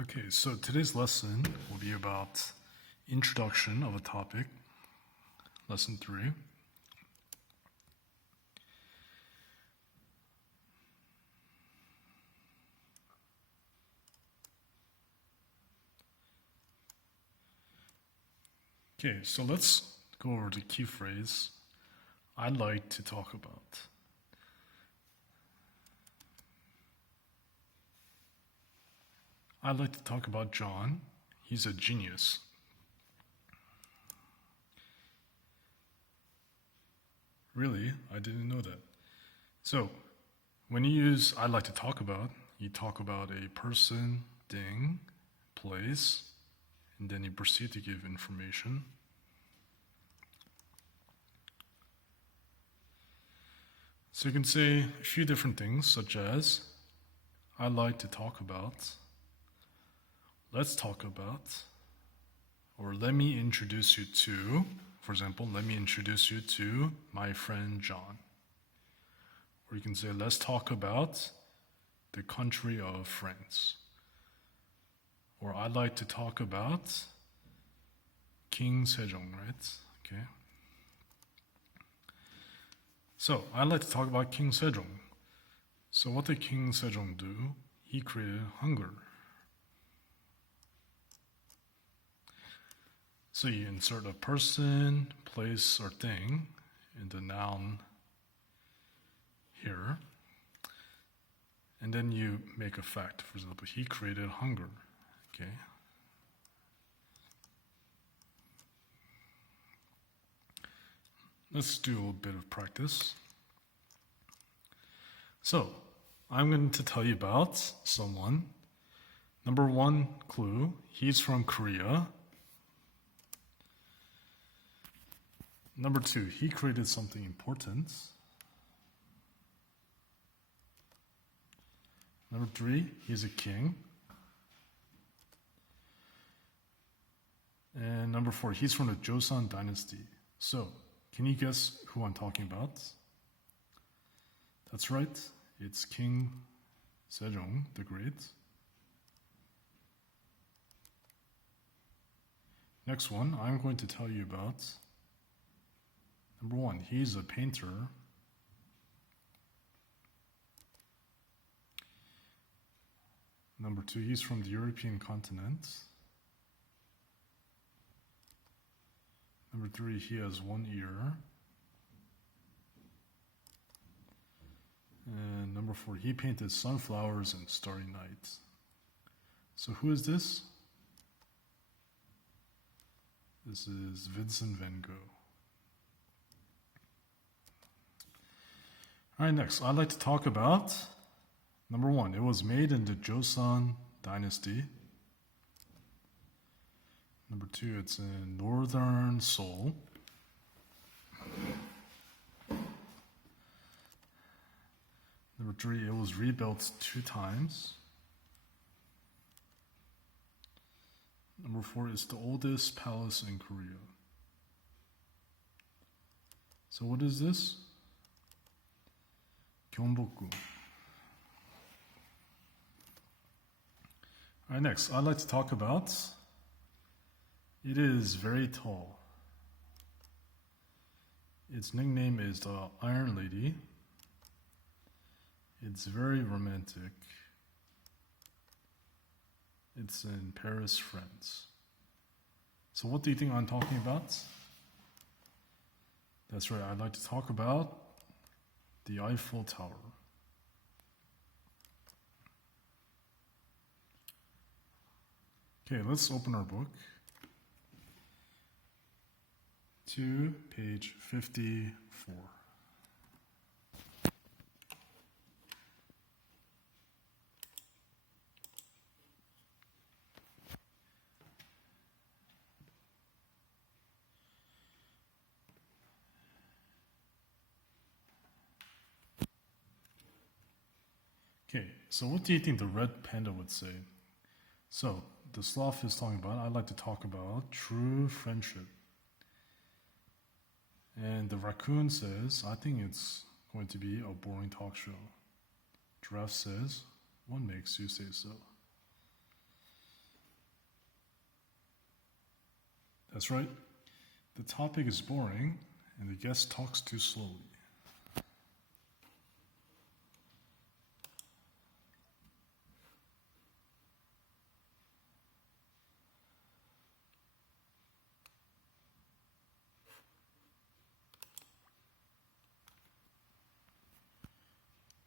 Okay, so today's lesson will be about introduction of a topic, lesson 3. Okay, so let's go over the key phrase I'd like to talk about. I'd like to talk about John. He's a genius. Really? I didn't know that. So, when you use I'd like to talk about, you talk about a person, thing, place, and then you proceed to give information. So you can say a few different things, such as I'd like to talk about, let's talk about, or let me introduce you to, for example, let me introduce you to my friend John. Or you can say, let's talk about the country of France. Or I'd like to talk about King Sejong, right? Okay. So, I'd like to talk about King Sejong. So what did King Sejong do? He created hunger. So you insert a person, place, or thing in the noun here. And then you make a fact. For example, he created hunger. Okay. Let's do a little bit of practice. So, I'm going to tell you about someone. Number 1 clue, he's from Korea. Number 2, he created something important. Number 3, he's a king. And number 4, he's from the Joseon dynasty. So, can you guess who I'm talking about? That's right, it's King Sejong the Great. Next one, I'm going to tell you about. Number 1, he's a painter. Number 2, he's from the European continent. Number 3, he has one ear. And number 4, he painted sunflowers and starry night. So who is this? This is Vincent van Gogh. Alright, next, I'd like to talk about number 1, it was made in the Joseon dynasty. Number 2, it's in northern Seoul. Number 3, it was rebuilt 2 times. Number 4, it's the oldest palace in Korea. So what is this? Gyeongbokgung. Alright, next, I'd like to talk about, it is very tall. Its nickname is the Iron Lady. It's very romantic. It's in Paris, France. So what do you think I'm talking about? That's right, I'd like to talk about the Eiffel Tower. Okay, let's open our book to page 54. Okay, so what do you think the red panda would say? So, the sloth is talking about, I'd like to talk about true friendship. And the raccoon says, I think it's going to be a boring talk show. Giraffe says, what makes you say so? That's right. The topic is boring and the guest talks too slowly.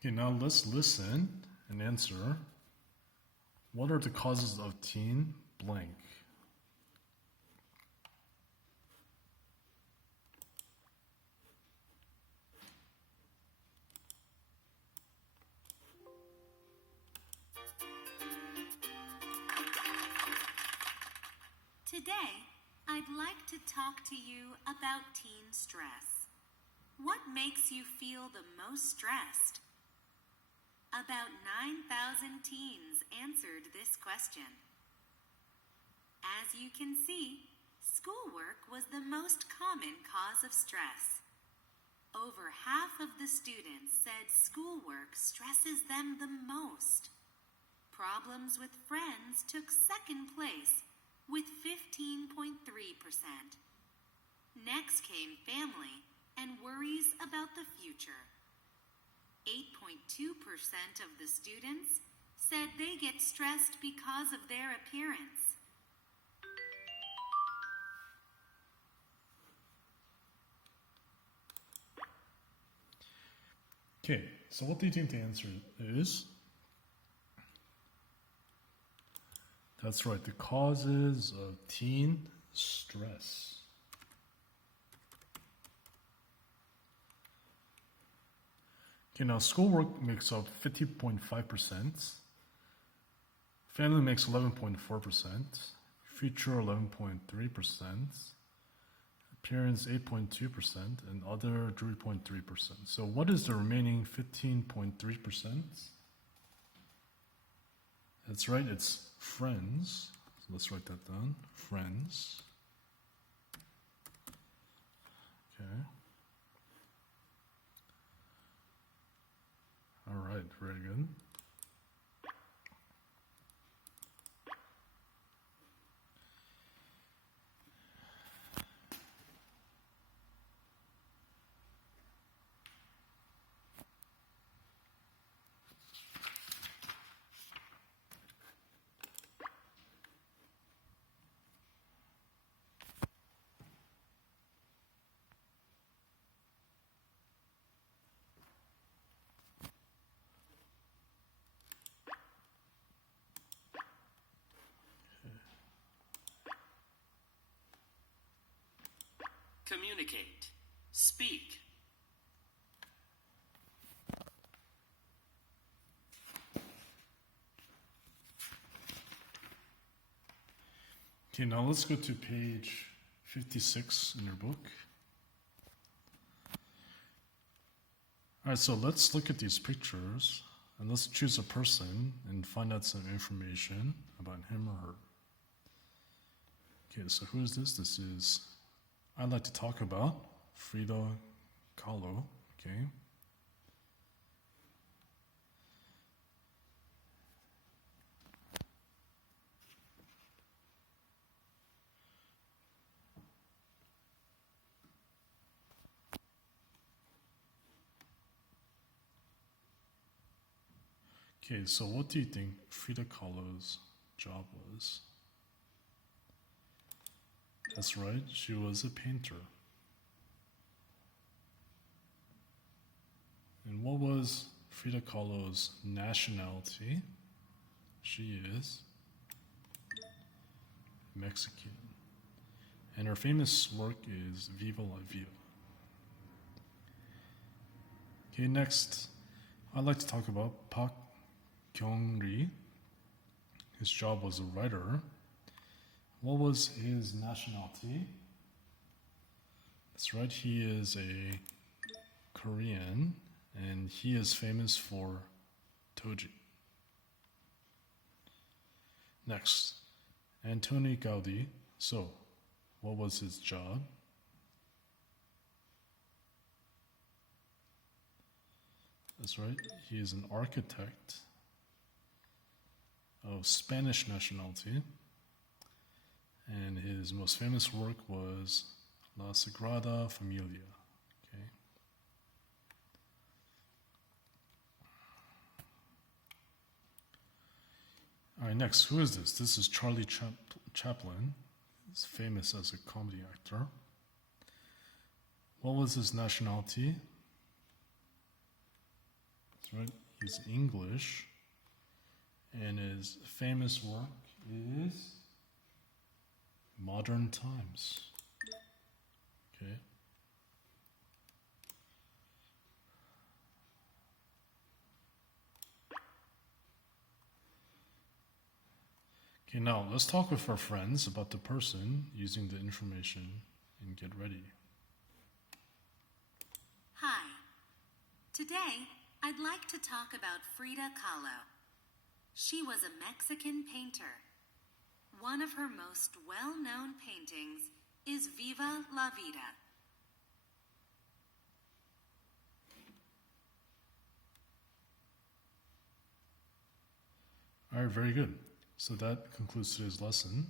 Okay, now let's listen and answer. What are the causes of teen blank? Today, I'd like to talk to you about teen stress. What makes you feel the most stressed? About 9,000 teens answered this question. As you can see, schoolwork was the most common cause of stress. Over half of the students said schoolwork stresses them the most. Problems with friends took second place with 15.3%. Next came family and worries about the future. 8.2% of the students said they get stressed because of their appearance. Okay, so what do you think the answer is? That's right, the causes of teen stress. Okay, now schoolwork makes up 50.5%, family makes 11.4%, future 11.3%, appearance 8.2%, and other 3.3%. So what is the remaining 15.3%? That's right, it's friends. So let's write that down. Friends. Okay. All right, very good. Communicate. Speak. Okay, now let's go to page 56 in your book. All right, so let's look at these pictures and let's choose a person and find out some information about him or her. Okay, so who is this? This is, I'd like to talk about Frida Kahlo. Okay. Okay, so what do you think Frida Kahlo's job was? That's right, she was a painter. And what was Frida Kahlo's nationality? She is Mexican. And her famous work is Viva la Vida. Okay, next, I'd like to talk about Park Kyung-ri. His job was a writer. What was his nationality? That's right, he is a Korean, and he is famous for Toji. Next, Antoni Gaudi. So, what was his job? That's right, he is an architect of Spanish nationality, And his most famous work was La Sagrada Familia. Okay. All right, next, who is this? This is Charlie Chaplin. He's famous as a comedy actor. What was his nationality? That's right, he's English. And his famous work is Modern Times. Okay. Okay, now let's talk with our friends about the person using the information and get ready. Hi. Today, I'd like to talk about Frida Kahlo. She was a Mexican painter. One of her most well-known paintings is Viva la Vida. All right, very good. So that concludes today's lesson.